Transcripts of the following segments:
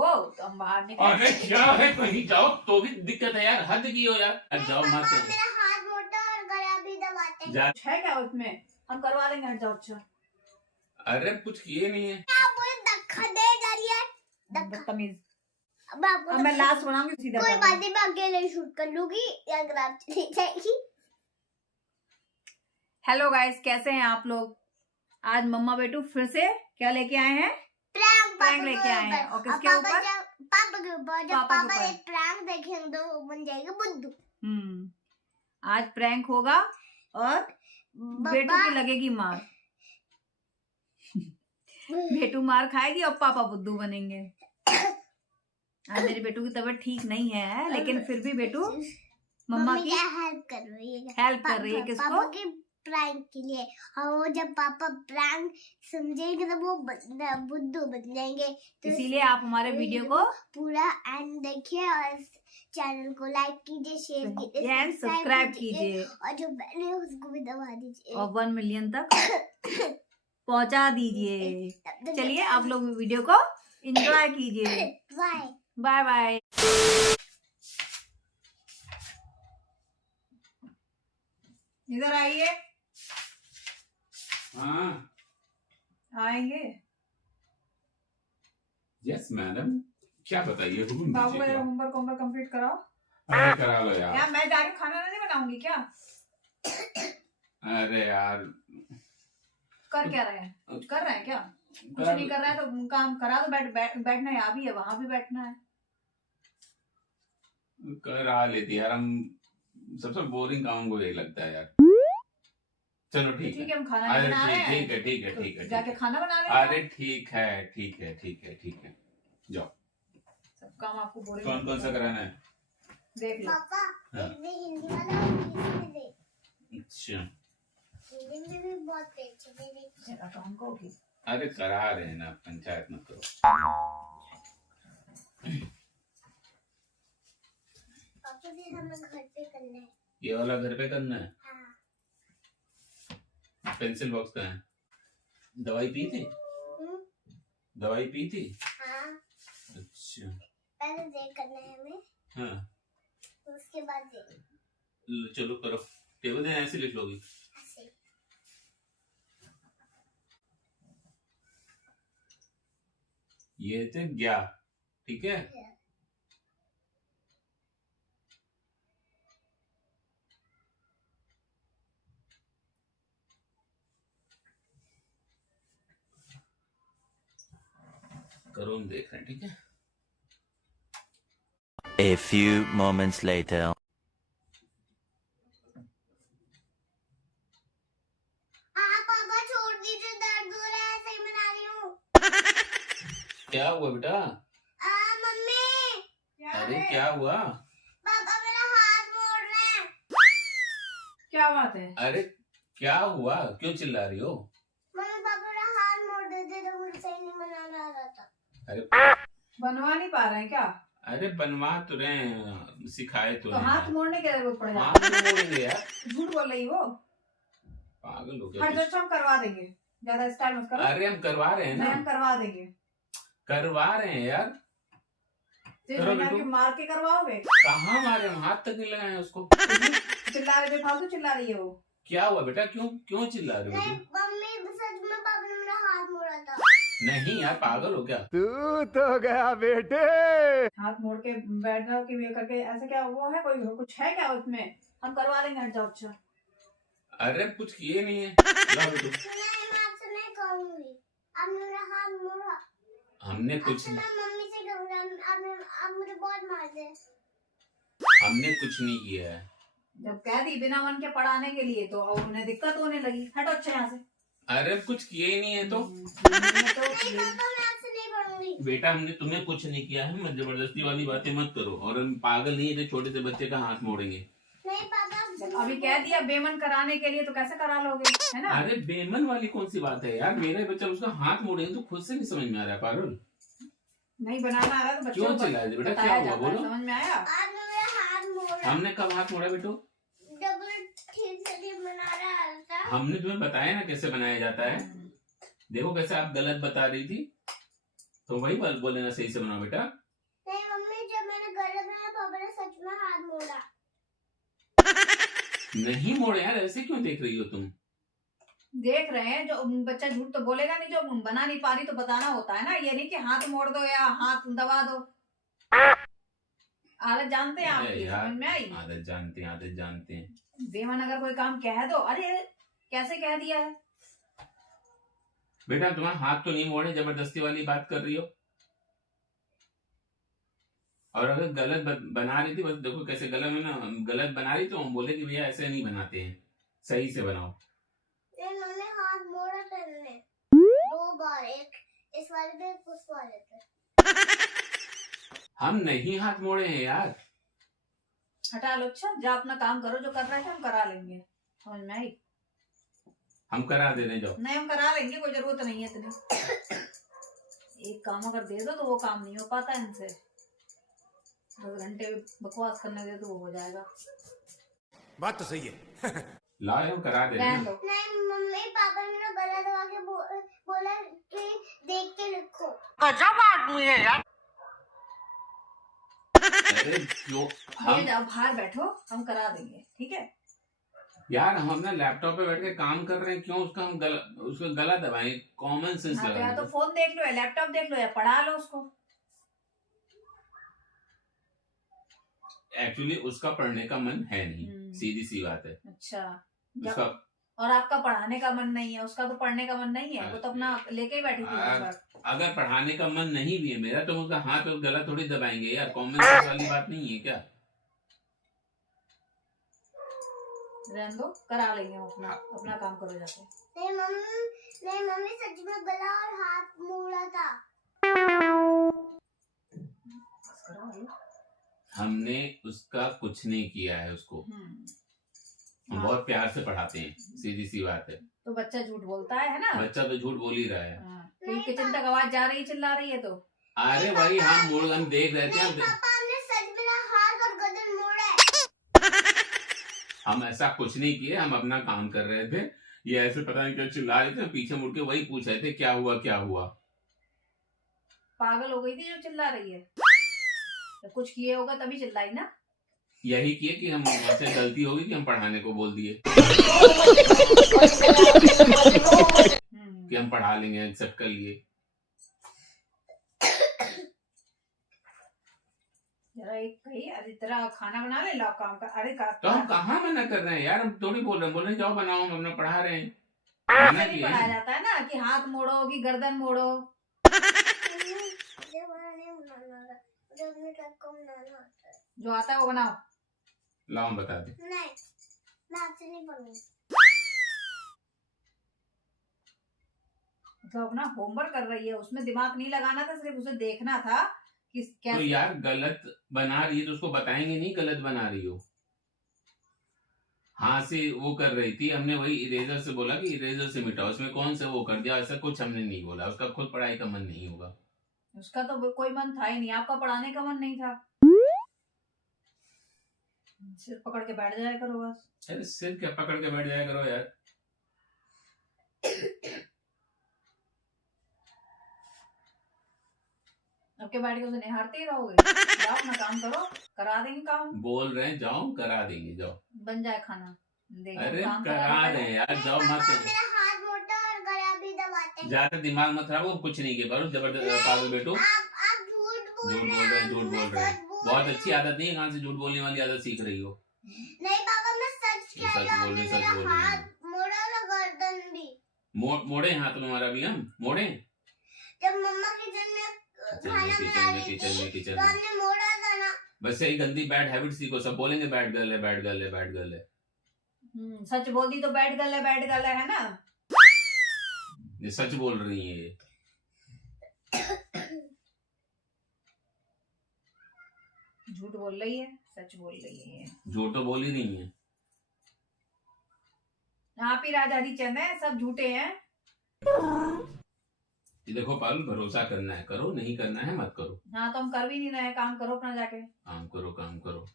हो तो हम बाहर निकल। अरे क्या है, कहीं जाओ तो भी दिक्कत है यार, हद की हो यार। जाओ मत मेरा हाथ मोटा और गला भी दबाते हैं। जा। है क्या उसमें, हम करवा लेंगे, हट जाओ। अच्छा अरे कुछ किए नहीं है। बदतमीज। अब अब मैं लास्ट बनाऊंगी सीधा। कोई बात नहीं, मैं अकेले शूट कर लूंगी या अगर आप चली जाएगी। हेलो गाइस, कैसे हैं आप लोग। आज मम्मा बेटू फिर से क्या लेके आए हैं, प्रैंक लेके आए हैं। और किसके ऊपर, पापा के ऊपर। जब पापा के पापा ऊपर। एक प्रैंक देखेंगे तो वो बन जाएगा बुद्धू। आज प्रैंक होगा और बेटू की लगेगी मार। बेटू मार खाएगी और पापा बुद्धू बनेंगे। आज मेरे बेटू की तबीयत ठीक नहीं है, लेकिन फिर भी बेटू मम्मा की हेल्प कर रही है। हेल्प कर रही है। किसको? पापा के प्रैंक के लिए। और वो जब पापा प्रैंक समझेंगे तो वो बुद्धू बन जाएंगे। तो इसीलिए आप हमारे वीडियो को पूरा एंड देखिए और चैनल को लाइक कीजिए, शेयर कीजिए एंड सब्सक्राइब कीजिए और जो बेल है उसको भी दबा दीजिए और 1 मिलियन तक पहुंचा दीजिए। चलिए आप लोग वीडियो को एंजॉय कीजिए। Bye bye bye. इधर आइए। हाँ आएंगे। यस मैडम, क्या बताइए हुकुम बाबू दीजिए। का होमवर्क कंप्लीट कराओ। अरे करा लो यार। यार मैं जा रही हूँ, खाना नहीं बनाऊंगी क्या। अरे यार कर क्या रहे हैं, कुछ कर रहे हैं क्या। कुछ कर- नहीं कर रहा है तो काम करा दो। बैठना यहाँ भी है, वहां भी बैठना है। करा लेती यार, हम सबसे बोरिंग काम को यही लगता है यार। चलो ठीक ठीक है। है, हम खाना नहीं अरे बना रहे हैं। ठीक है ठीक है ठीक है जाके ठीक है। खाना बना ले। अरे ठीक है ठीक है ठीक है ठीक है, जाओ। सब काम आपको बोरिंग कौन कौन सा कराना है, देख लो। पापा हाँ। ये हिंदी वाला इंग्लिश में दे। अच्छा हिंदी में भी बहुत पेज है मेरे। मेरा काम को होगी। अरे करा रहे हैं ना, पंचायत मत करो। पापा भी हमें घर पे करना है। ये वाला घर पे करना है। हाँ। पेंसिल बॉक्स का है। दवाई पी थी, दवाई पी थी। हाँ अच्छा पहले देख करना है हमें, हाँ उसके बाद देख। चलो करो। टेबल में ऐसे लिख लोगी। ऐसे ये थे 11, ठीक है। करो, हम देख रहे हैं, ठीक है। A few moments later. पापा छोड़ दीजिए, दर्द हो रहा है, ऐसे ही बना रही हूँ। क्या हुआ बेटा। मम्मी अरे क्या हुआ। पापा मेरा हाथ मोड़ रहे हैं। क्या बात है। अरे क्या हुआ, क्यों चिल्ला रही हो। मम्मी पापा मेरा हाथ मोड़ देते तो मुझसे ही नहीं बनाना आ रहा था। अरे बनवा नहीं पा रहे हैं क्या। अरे बनवा तो रहे हैं, सिखाए तो तो हैं। हाथ मोड़ने के जरूरत पड़ हाथ जाती क्यों मोड़ेंगे यार, है। झूठ बोल रही वो। पागल हो हर गया। जो हम करवा देंगे, ज्यादा स्टाइल मत करो। अरे हम करवा रहे हैं नहीं, ना, हम करवा देंगे। करवा रहे हैं यार। तेज करो बना बेटू। के मार के करवाओगे। कहाँ मारे, हम हाथ तक नहीं लगाए हैं उसको। चिल्ला रहे थे, फालतू चिल्ला रही है वो। क्या हुआ बेटा, क्यों क्यों चिल्ला रहे हो नहीं तुम? मम्मी सच में पापा ने मेरा हाथ मोड़ा था। नहीं यार, पागल हो क्या। तू तो गया बेटे। हाथ मोड़ के बैठ जाओ कि वे करके, ऐसा क्या वो है, कोई कुछ है क्या उसमें। हम करवा लेंगे, हट जाओ। अच्छा अरे कुछ किए नहीं है। लाओ बेटू। नहीं मैं आपसे नहीं कहूंगी, आपने मेरा हाथ मोड़ा। हमने कुछ आपसे मैं मम्मी से कहूंगी, आप मुझे बहुत मारते हैं। हमने कुछ नहीं किया है। जब कह दी बिना मन के पढ़ाने के लिए तो उन्हें दिक्कत होने लगी। हटो अच्छा यहाँ से। अरे कुछ किए ही नहीं है तो। नहीं पापा मैं आपसे नहीं पढ़ूंगी। बेटा हमने तुम्हें कुछ नहीं किया है, मत जबरदस्ती वाली बातें मत करो। और हम पागल नहीं है जो छोटे से बच्चे का हाथ मोड़ेंगे। नहीं पापा अभी कह दिया बेमन कराने के लिए, तो कैसे करा लोगे, है ना। अरे बेमन वाली कौन सी बात है यार, मेरे बच्चा उसका हाथ मोड़ेंगे तो खुद से नहीं समझ में आ रहा है, पागल। नहीं बनाना आ रहा तो बच्चों क्यों को चिल्ला रही बेटा, क्या बताया हुआ जाता है, बोलो। समझ में आया। आपने मेरा हाथ मोड़ा। हमने कब हाथ मोड़ा बेटो। जब ठीक से नहीं बना रहा था। हमने तुम्हें बताया ना कैसे बनाया जाता है। देखो कैसे आप गलत बता रही थी, तो वही बात बोले ना, सही से बनाओ बेटा। नहीं मम्मी, जब मैंने गलत बनाया पापा ने सच में हाथ मोड़ा। नहीं मोड़े यार, ऐसे क्यों देख रही हो तुम? देख रहे हैं, जो बच्चा झूठ तो बोलेगा नहीं, जो बना नहीं पा रही तो बताना होता है ना, ये नहीं कि हाथ मोड़ दो या हाथ दबा दो। आदत जानते हैं आपकी, समझ में आई? आदत जानते हैं, आदत जानते हैं। बेमन अगर कोई काम कह दो, अरे कैसे कह दिया है। बेटा तुम्हारा हाथ तो नहीं मोड़े, जबरदस्ती वाली बात कर रही हो। और अगर गलत बना रही थी, बस देखो कैसे गलत है ना, गलत बना रही तो हम बोले कि भैया ऐसे नहीं बनाते हैं, सही से बनाओ। मम्मी हाथ मोड़ा था मैंने 2 बार, एक इस वाले पे एक उस वाले पे। हम नहीं हाथ मोड़े हैं यार। हटा लो। अच्छा जा अपना काम करो, जो कर रहे थे हम करा लेंगे, समझ में आई? हम करा दे रहे, जाओ। नहीं हम करा लेंगे, कोई जरूरत नहीं है इतनी। एक काम अगर दे दो तो वो काम नहीं हो पाता इनसे। 10 घंटे बकवास करने दे तो वो हो जाएगा। बात तो सही है। लाओ हम करा दे रहे रहने हैं। दो। नहीं मम्मी, पापा ने मेरा गला दबा के बोला कि देख के लिखो। गजब आदमी है यार। अरे जो ये जाओ बाहर बैठो, हम करा देंगे, ठीक है? यार हम अपना लैपटॉप पे बैठ के काम कर रहे हैं, क्यों उसका हम उसका गला दबाएं? कॉमन सेंस हाँ, तो लगा या तो दो। फोन देख लो या लैपटॉप देख लो या पढ़ा लो उसको। एक्चुअली उसका पढ़ने का मन है नहीं, सीधी सी बात है। अच्छा, उसका और आपका पढ़ाने का मन नहीं है, उसका तो पढ़ने का मन नहीं है, वो तो अपना लेके ही बैठी थी दिन भर। अगर पढ़ाने का मन नहीं भी है मेरा, तो उसका हाथ और गला थोड़ी दबाएंगे यार, कॉमन सेंस वाली बात नहीं है क्या? रहने दो, करा लेंगे हम अपना अपना काम करो जाके। नहीं मम्मी सच में गला और हाथ मोड़ा था। बस करो ये। हमने उसका कुछ नहीं किया है उसको, हम बहुत प्यार से पढ़ाते हैं, सीधी सी बात है। तो बच्चा झूठ बोलता है ना? बच्चा तो झूठ बोल ही रहा है। कहीं किचन तक आवाज जा रही, चिल्ला रही है तो। अरे भाई हम देख रहे थे, पापा हमने सच में हाथ और गर्दन मोड़ा है। हम ऐसा कुछ नहीं किए, हम अपना काम कर रहे थे। ये ऐसे पता नहीं क्यों चिल्ला रहे थे, पीछे मुड़ के वही पूछ रहे थे क्या हुआ क्या हुआ। पागल हो गई थी जो चिल्ला रही है? तो कुछ किए होगा तभी चिल्लाई ना। यही किए कि हम हमसे गलती होगी कि हम पढ़ाने को बोल दिए कि हम पढ़ा लेंगे, एक्सेप्ट कर लिए। जरा एक कही, अरे तेरा खाना बना ले, लो काम का। अरे तो हम कहाँ मना कर रहे हैं यार, हम थोड़ी बोल रहे हैं जाओ बनाओ, हम अपना पढ़ा रहे हैं। ऐसे मना नहीं किया पढ़ाया है। जाता है ना कि हाथ मोड़ो कि गर्दन मोड़ो। मुझे बड़ा नहीं बनाना आता, मुझे अपने केक को बनाना आता है। जो आता है वो बनाओ। लाओ हम बता दे। नहीं, मैं आपसे नहीं पढ़ूंगी। मतलब अपना होमवर्क कर रही है, उसमें दिमाग नहीं लगाना था, सिर्फ उसे देखना था कि तो कैसे। यार गलत बना रही है तो उसको बताएंगे नहीं गलत बना रही हो। हाँ से वो कर रही थी, हमने वही इरेजर से बोला कि इरेजर से मिटाओ, उसमें कौन सा वो कर दिया, ऐसा कुछ हमने नहीं बोला। उसका खुद पढ़ाई का मन नहीं होगा। उसका तो कोई मन था ही नहीं, आपका पढ़ाने का मन नहीं था। सिर पकड़ के बैठ जाया करो बस। अरे सिर क्या पकड़ के बैठ जाया करो यार। अब के बैठ के उसे निहारते ही रहोगे? जाओ अपना काम करो, करा देंगे काम। बोल रहे हैं जाओ करा देंगे, जाओ। बन जाए खाना, देंगे अरे काम करा रहे हैं यार, जाओ पापा मत। मेरा हाथ मोटा और गला भी दबाते हैं। ज्यादा दिमाग मत खराब हो, कुछ नहीं किया करो, जबरदस्त पागल बेटो। आप झूठ बोल झूठ रहे बोल रहे हैं। हैं, झूठ बोल रहे हैं। बहुत अच्छी आदत नहीं है, कहाँ से झूठ बोलने वाली आदत सीख रही हो? नहीं पापा, मैं सच ये कह सच रही हूँ। बोल रहे, आपने सच बोल मेरा रहे हैं। हाथ मोड़ा और गर्दन भी। मोड़े हाथ तुम्हारा भी, हम मोड़े जब मम्मा किचन में खाना बना रही थी किचन तो में। हमने मोड़ा था ना। बस यही गंदी बैड हैबिट सीखो, सब बोलेंगे बैड गर्ल है, बैड गर्ल है, बैड गर्ल है। सच बोल दी तो बैठ गल है, बैठ गल है ना? ये सच बोल रही है ये। झूठ बोल रही है, सच बोल रही है। झूठ तो बोल ही नहीं है। आप ही राजा हरिचंद है, सब झूठे हैं। ये देखो पाल, भरोसा करना है करो, नहीं करना है मत करो। हाँ तो हम कर भी नहीं रहे, काम करो अपना जाके। काम करो काम करो,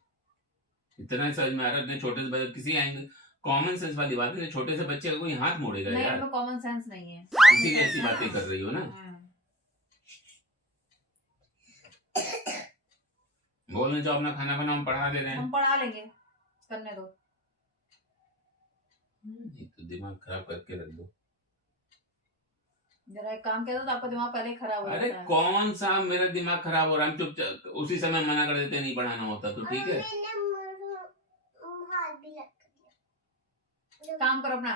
इतना ही समझ में आ रहा है। इतने छोटे से बच्चे, किसी एंगल कॉमन सेंस वाली बात है, छोटे से बच्चे का कोई हाथ मोड़ेगा नहीं, यार? उनमें कॉमन सेंस नहीं है, इसीलिए ऐसी बातें कर रही हो ना। बोलने जाओ अपना खाना बनाओ, हम पढ़ा दे रहे हैं। हम पढ़ा लेंगे, करने दो। ये तो दिमाग खराब करके रख दो। जरा एक काम किया तो आपका दिमाग पहले ही खराब हो अरे जाता है। कौन सा मेरा दिमाग खराब हो रहा है? हम चुपचाप उसी समय मना कर देते, नहीं पढ़ाना होता तो ठीक है। मैंने हाथ भी लग दिया। काम करो अपना।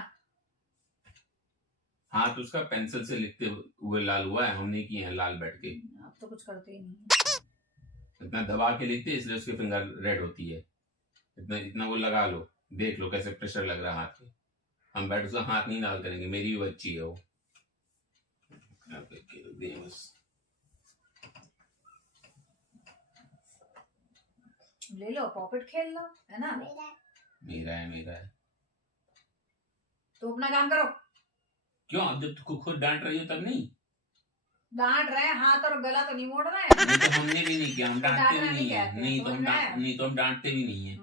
हाथ उसका पेंसिल से लिखते हुए लाल हुआ है, हमने किए हैं लाल बैठ के। आप तो कुछ करते ही नहीं। इतना दबा के लिखते इसलिए उसकी फिंगर रेड होती है। इतना इतना वो लगा लो, देख लो कैसे प्रेशर लग रहा है हाथ पे। हम बैठ उसका हाथ नहीं डाल करेंगे, मेरी भी बच्ची है वो। बस ले लो, पॉकेट खेल लो, है ना। मेरा मेरा है। तो अपना काम करो। क्यों? अब जब तू खुद डांट रही हो तब नहीं डांट रहे हैं, हाथ और गला तो नहीं मोड़ रहे हैं। नहीं तो हमने भी नहीं किया, हम डांटते भी डांटना नहीं नहीं है। कहते, नहीं तो हम समझ में आया? नहीं तो हम डांटते भी नहीं है।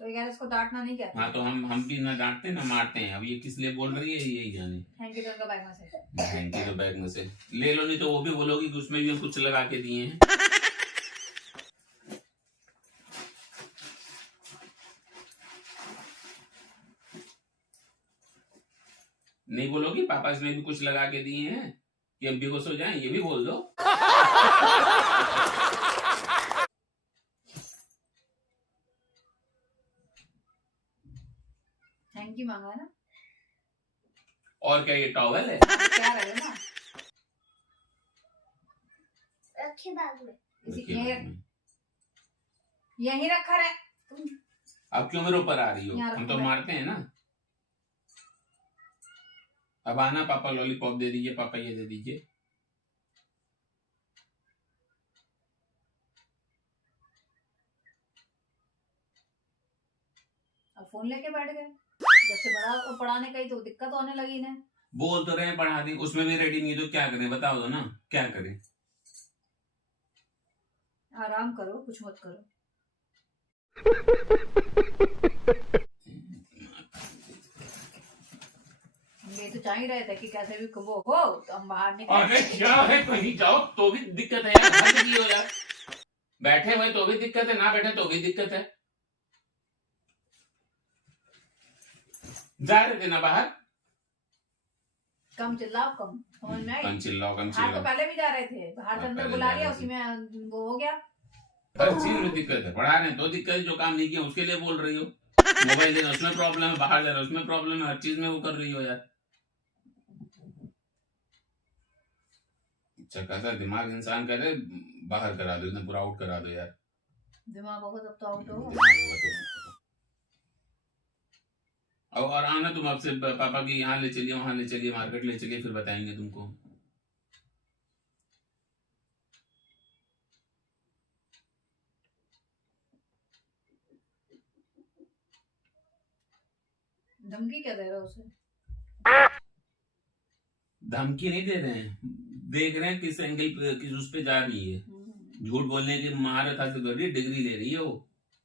तो ये इसको डांटना नहीं कहते। हाँ तो हम भी ना डांटते ना मारते हैं। अब ये किस लिए बोल रही है यही जाने। थैंक यू, बैग में से हैंकी तो बैग में से ले लो, नहीं तो वो भी बोलोगी कि उसमें भी हम कुछ लगा के दिए हैं। नहीं बोलोगी पापा इसमें भी कुछ लगा के दिए हैं कि हम बेहोश हो जाएं? ये भी बोल दो। थैंक यू मांगा ना। और क्या ये टॉवल है? क्या रहे ना रखे बैग में। यही रखा रहे। अब क्यों मेरे ऊपर आ रही हो? यहाँ हम तो रखो। मारते हैं ना। अब आना, पापा लॉलीपॉप दे दीजिए, पापा ये दे दीजिए। अब फोन लेके बैठ गए। जब से बड़ा को पढ़ाने का ही तो दिक्कत होने लगी ना। बोल तो रहे हैं पढ़ा दी, उसमें भी रेडी नहीं, तो क्या करें बताओ दो ना, क्या करें? आराम करो, कुछ मत करो। ये तो चाह ही रहे थे कि कैसे भी वो हो तो हम बाहर निकले। अरे क्या है, कहीं जाओ तो भी दिक्कत है यार। हद की हो यार, बैठे हुए तो भी दिक्कत है, ना बैठे तो भी दिक्कत है। जा रहे थे ना बाहर। कम चिल्लाओ, कम समझ में आई। कम चिल्लाओ, कम बाहर तो चिल्लाओ। पहले भी जा रहे थे, बाहर से अंदर पहले बुला जा लिया, रहे उसी में वो हो गया। हर चीज में दिक्कत है। पढ़ा रहे हैं तो दिक्कत है, जो काम नहीं किया उसके लिए बोल रही हो। मोबाइल देना उसमें प्रॉब्लम है, बाहर जा रहे उसमें प्रॉब्लम है, हर चीज में वो कर रही हो यार। अच्छा खासा दिमाग इंसान करे, बाहर करा दो, एकदम पूरा आउट करा दो यार। दिमाग बहुत अब तो आउट हो। दिमाग होगा तो। और आना तुम आपसे पापा की यहाँ ले चलिए, वहां ले चलिए, मार्केट ले चलिए, फिर बताएंगे तुमको। धमकी क्या दे रहे हो उसे? धमकी नहीं दे रहे हैं, देख रहे हैं किस एंगल पे, किस उस पे जा रही है। झूठ बोलने की महारत हासिल कर रही है, डिग्री ले रही है वो।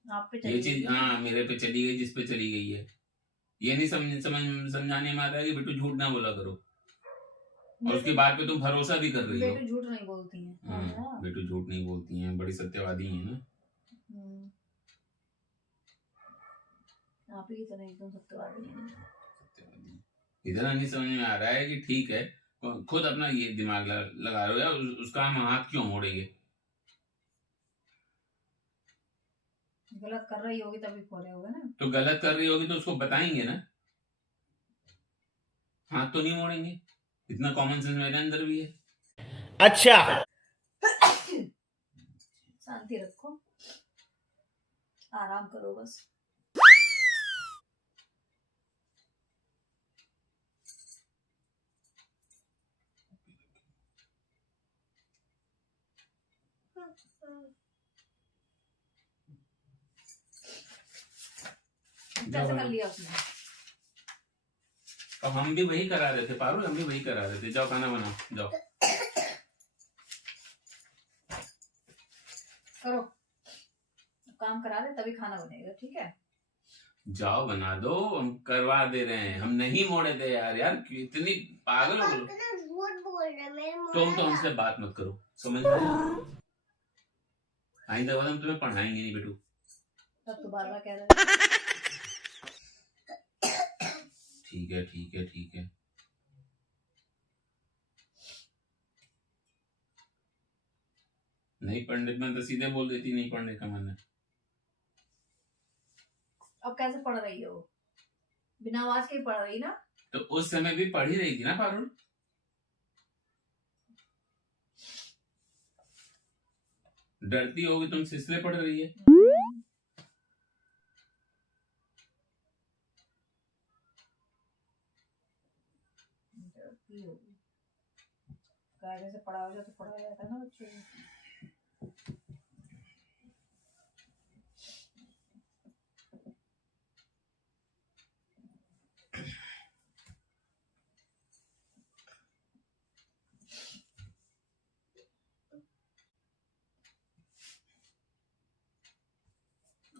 आप पे ये चली चीज गई। हाँ मेरे पे चली गई, जिस पे चली गई है। ये नहीं समझाने में आता है कि बेटू झूठ ना बोला करो, और उसकी बात पे तुम भरोसा भी कर रही हो। बेटू झूठ नहीं बोलती हैं। हाँ, बेटू झूठ नहीं बोलती हैं, बड़ी सत्यवादी है ना। आप ही की तरह एकदम सत्यवादी हैं। इतना नहीं समझ में आ रहा है कि ठीक है, खुद अपना ये दिमाग लगा रहे हो यार, उसका हम हाथ क्यों मोड़ेंगे? गलत कर रही होगी तभी खोले होगे ना। तो गलत कर रही होगी तो उसको बताएंगे ना, हाथ तो नहीं मोड़ेंगे। इतना कॉमन सेंस मेरे अंदर भी है। अच्छा, शांति रखो, आराम करो बस। कैसे कर लिया उसने? अब हम भी वही करा रहे थे पारुल, हम भी वही करा रहे थे। जाओ खाना बनाओ, जाओ करो, काम करा दे तभी खाना बनेगा, ठीक है? जाओ बना दो, हम करवा दे रहे हैं। हम नहीं मोड़े थे यार। यार इतनी पागल हो गए। कितना झूठ बोल रहे हैं, मेरे मुंह तुम तो में हमसे बात मत करो, समझ में आया? आइंदा बाद हम तुम्हें पढ़ाएंगे नहीं बेटू। तब तो बार बार कह रहा है। ठीक है ठीक है ठीक है। नहीं पढ़ने में तो सीधे बोल देती नहीं पढ़ने का मन है। अब कैसे पढ़ रही हो? बिना आवाज के पढ़ रही ना। तो उस समय भी पढ़ ही रही थी ना पारुल। डरती होगी तुमसे इसलिए पढ़ रही है। डरती होगी। कायदे से पढ़ाओ जाए तो पढ़ाया जाता है ना बच्चों को।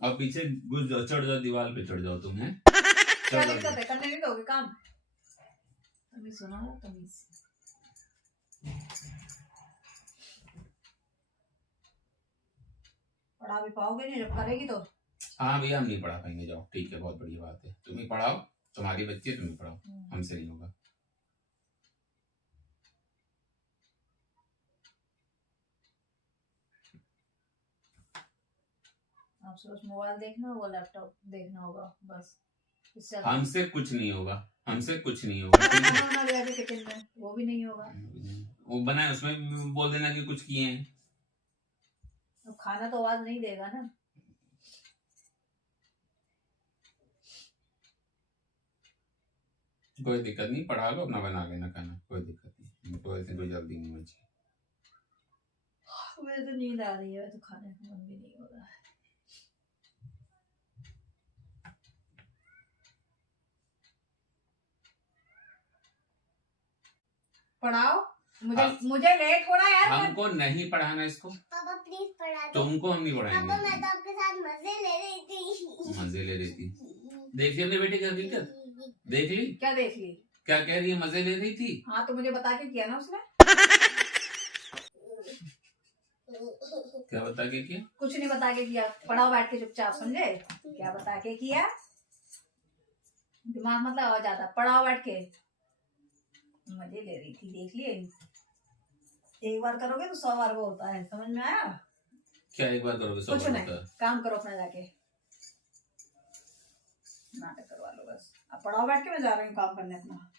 अब पीछे घुस जाओ, चढ़ जाओ, दीवार पे चढ़ जाओ तुम। है क्या चढ़ दिक्कत जाओ। है? करने नहीं दोगे काम? तमीज सुना हो, तमीज। पढ़ा भी पाओगे नहीं जब करेगी तो। हाँ भैया हम नहीं पढ़ा पाएंगे, जाओ ठीक है, बहुत बढ़िया बात है। तुम ही पढ़ाओ, तुम्हारी बच्ची है, तुम ही पढ़ाओ, हमसे नहीं होगा। आपसे बस मोबाइल देखना होगा, लैपटॉप देखना होगा बस। इससे हमसे कुछ नहीं होगा, हमसे कुछ नहीं होगा। ठीक है? खाना वाना भी आगे किचन में वो भी नहीं होगा। वो बनाए उसमें भी बोल देना कि कुछ किए हैं। अब खाना तो आवाज नहीं देगा ना। कोई दिक्कत नहीं, पढ़ा लो, अपना बना लेना खाना, कोई दिक्कत नहीं। हमको ऐसे कोई जल्दी नहीं बची। मुझे तो नींद आ रही है, तो खाने का मन भी नहीं हो रहा है। पढ़ाओ मुझे लेट हो रहा है यार। हमको नहीं पढ़ाना इसको। पापा प्लीज पढ़ा दो। तुमको हम नहीं पापा पढ़ाएंगे। मैं तो आपके साथ मजे ले रही थी। मजे ले रही थी। देखिए अपने बेटे की हकीकत, देख ली क्या देख ली? क्या कह रही है, मजे ले रही थी। हाँ तो मुझे बता के किया ना उसने। क्या बता के किया? कुछ नहीं बता के किया। पढ़ाओ बैठ के चुपचाप, समझे? क्या बता के किया? दिमाग मत लगाओ ज्यादा, पढ़ाओ बैठ के। मजे ले रही थी, देख लिए। एक बार करोगे तो 100 बार वो होता है, समझ में आया? क्या एक बार करोगे 100 कुछ बार नहीं, होता है? काम करो अपना जाके, नाटक करवा लो बस। अब पढ़ाओ बैठ के, मैं जा रही हूँ काम करने अपना।